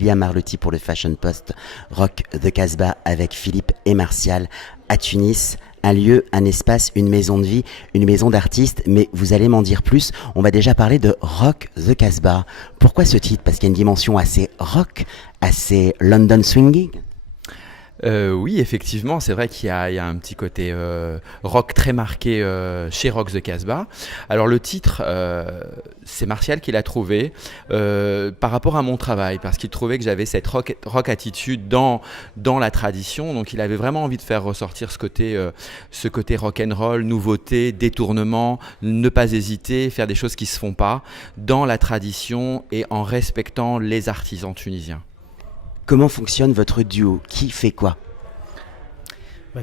Cécilia Marlotti pour le Fashion Post. Rock the Casbah avec Philippe et Martial à Tunis. Un lieu, un espace, une maison de vie, une maison d'artistes, mais vous allez m'en dire plus. On va déjà parler de Rock the Casbah. Pourquoi ce titre? Parce qu'il y a une dimension assez rock, assez London swinging. Oui, effectivement, c'est vrai qu'il y a un petit côté rock très marqué chez Rock the Casbah. Alors le titre, c'est Martial qui l'a trouvé par rapport à mon travail, parce qu'il trouvait que j'avais cette rock attitude dans la tradition. Donc il avait vraiment envie de faire ressortir ce côté rock and roll, nouveauté, détournement, ne pas hésiter, faire des choses qui se font pas dans la tradition et en respectant les artisans tunisiens. Comment fonctionne votre duo? Qui fait quoi?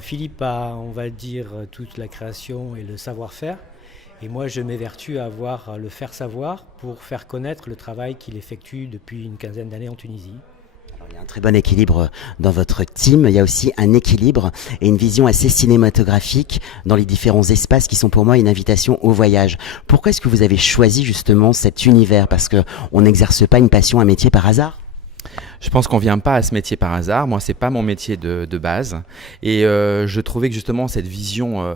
Philippe a, on va dire, toute la création et le savoir-faire. Et moi, je m'évertue à avoir le faire savoir pour faire connaître le travail qu'il effectue depuis une quinzaine d'années en Tunisie. Alors, il y a un très bon équilibre dans votre team. Il y a aussi un équilibre et une vision assez cinématographique dans les différents espaces qui sont pour moi une invitation au voyage. Pourquoi est-ce que vous avez choisi justement cet univers? Parce qu'on n'exerce pas une passion, un métier par hasard? Je pense qu'on vient pas à ce métier par hasard. Moi, c'est pas mon métier de base. Et je trouvais que justement cette vision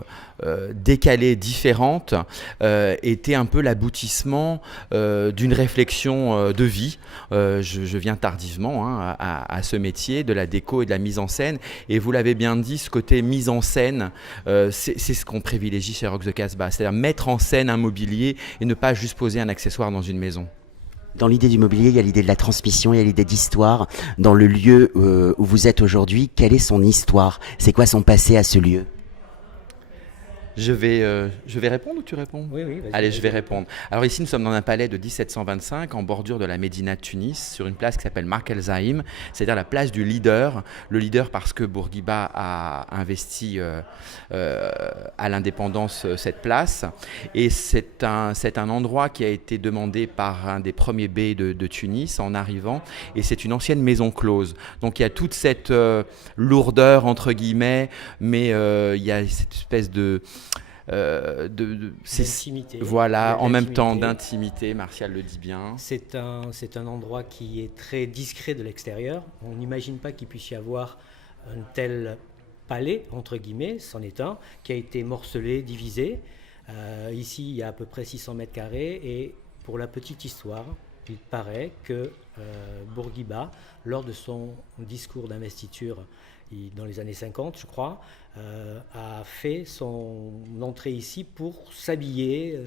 décalée, différente, était un peu l'aboutissement d'une réflexion de vie. Je viens tardivement à ce métier de la déco et de la mise en scène. Et vous l'avez bien dit, ce côté mise en scène, c'est ce qu'on privilégie chez Rock the Casbah. C'est-à-dire mettre en scène un mobilier et ne pas juste poser un accessoire dans une maison. Dans l'idée du mobilier, il y a l'idée de la transmission, il y a l'idée d'histoire. Dans le lieu où vous êtes aujourd'hui, quelle est son histoire? C'est quoi son passé à ce lieu? Je vais répondre ou tu réponds? Oui, vas-y. Allez, je vais répondre. Alors ici, nous sommes dans un palais de 1725 en bordure de la Médina de Tunis, sur une place qui s'appelle Mark El Zaïm, c'est-à-dire la place du leader. Le leader parce que Bourguiba a investi à l'indépendance cette place. Et c'est un endroit qui a été demandé par un des premiers bey de Tunis en arrivant. Et c'est une ancienne maison close. Donc il y a toute cette lourdeur, entre guillemets, mais il y a cette espèce d'intimité. Voilà, en même temps d'intimité, Martial le dit bien. C'est un endroit qui est très discret de l'extérieur. On n'imagine pas qu'il puisse y avoir un tel palais, entre guillemets, c'en est un, qui a été morcelé, divisé. Ici, il y a à peu près 600 mètres carrés et pour la petite histoire, il paraît que Bourguiba, lors de son discours d'investiture dans les années 50, je crois, a fait son entrée ici pour s'habiller,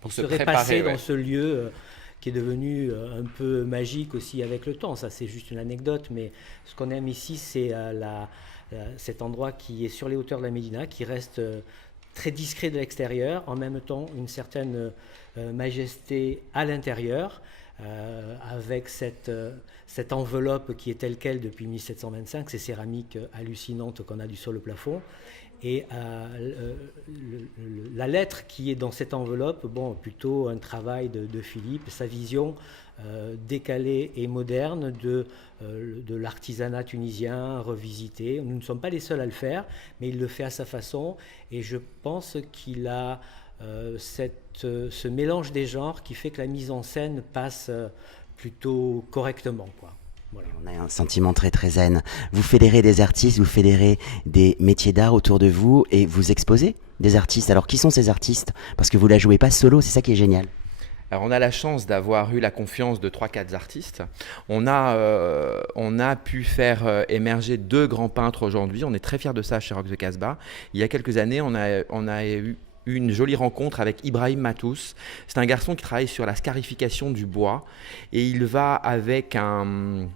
pour se préparer, repasser dans ce lieu qui est devenu un peu magique aussi avec le temps. Ça, c'est juste une anecdote, mais ce qu'on aime ici, c'est cet endroit qui est sur les hauteurs de la Médina, qui reste très discret de l'extérieur, en même temps une certaine majesté à l'intérieur, avec cette enveloppe qui est telle quelle depuis 1725, ces céramiques hallucinantes qu'on a du sol au plafond. Et la lettre qui est dans cette enveloppe, plutôt un travail de Philippe, sa vision décalée et moderne de l'artisanat tunisien revisité. Nous ne sommes pas les seuls à le faire, mais il le fait à sa façon. Et je pense qu'il a ce mélange des genres qui fait que la mise en scène passe plutôt correctement, quoi. Voilà. On a un sentiment très très zen. Vous fédérez des artistes, vous fédérez des métiers d'art autour de vous et vous exposez des artistes. Alors qui sont ces artistes? Parce que vous la jouez pas solo, c'est ça qui est génial. Alors on a la chance d'avoir eu la confiance de 3-4 artistes. On a pu faire émerger 2 grands peintres aujourd'hui. On est très fiers de ça chez Rock the Casbah. Il y a quelques années, on a eu une jolie rencontre avec Ibrahim Matous. C'est un garçon qui travaille sur la scarification du bois et il va avec un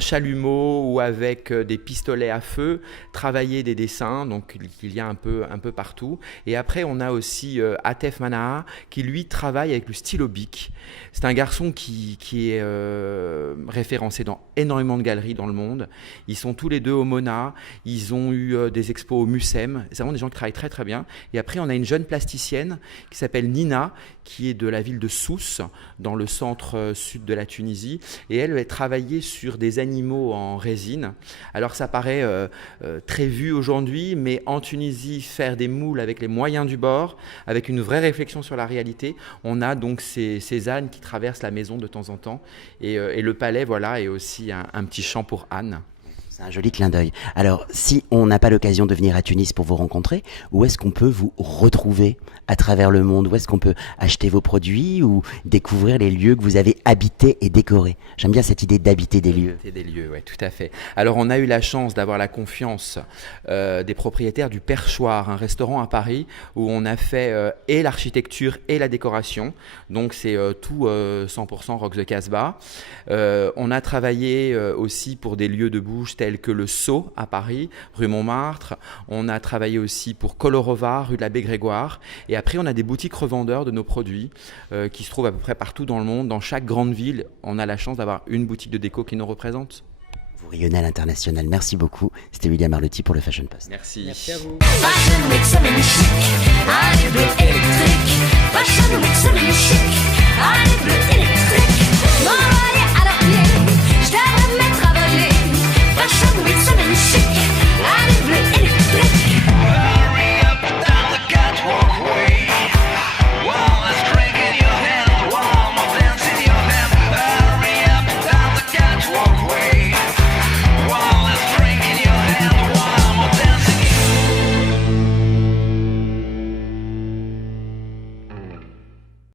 chalumeau ou avec des pistolets à feu, travailler des dessins, donc il y a un peu partout. Et après, on a aussi Atef Manaha qui, lui, travaille avec le stylo bic. C'est un garçon qui est référencé dans énormément de galeries dans le monde. Ils sont tous les deux au MoNA, ils ont eu des expos au Mucem. C'est vraiment des gens qui travaillent très très bien. Et après, on a une jeune plasticienne qui s'appelle Nina, qui est de la ville de Sousse, dans le centre-sud de la Tunisie. Et elle travaillait sur des animaux en résine. Alors ça paraît très vu aujourd'hui, mais en Tunisie, faire des moules avec les moyens du bord, avec une vraie réflexion sur la réalité, on a donc ces ânes qui traversent la maison de temps en temps. Et le palais, voilà, est aussi un petit champ pour ânes. C'est un joli clin d'œil. Alors, si on n'a pas l'occasion de venir à Tunis pour vous rencontrer, où est-ce qu'on peut vous retrouver à travers le monde? Où est-ce qu'on peut acheter vos produits ou découvrir les lieux que vous avez habités et décorés? J'aime bien cette idée d'habiter des lieux. Des lieux, oui, tout à fait. Alors, on a eu la chance d'avoir la confiance des propriétaires du Perchoir, un restaurant à Paris où on a fait et l'architecture et la décoration. Donc, c'est tout 100% Rock the Casbah. On a travaillé aussi pour des lieux de bouche tels que le Sceau à Paris, rue Montmartre. On a travaillé aussi pour Colorova, rue de la Baie-Grégoire. Et après, on a des boutiques revendeurs de nos produits qui se trouvent à peu près partout dans le monde. Dans chaque grande ville, on a la chance d'avoir une boutique de déco qui nous représente. Vous rayonnez à l'international. Merci beaucoup. C'était William Arlotti pour le Fashion Post. Merci. Merci à vous. Fashion Week semaine chic, radio électrique. Fashion Week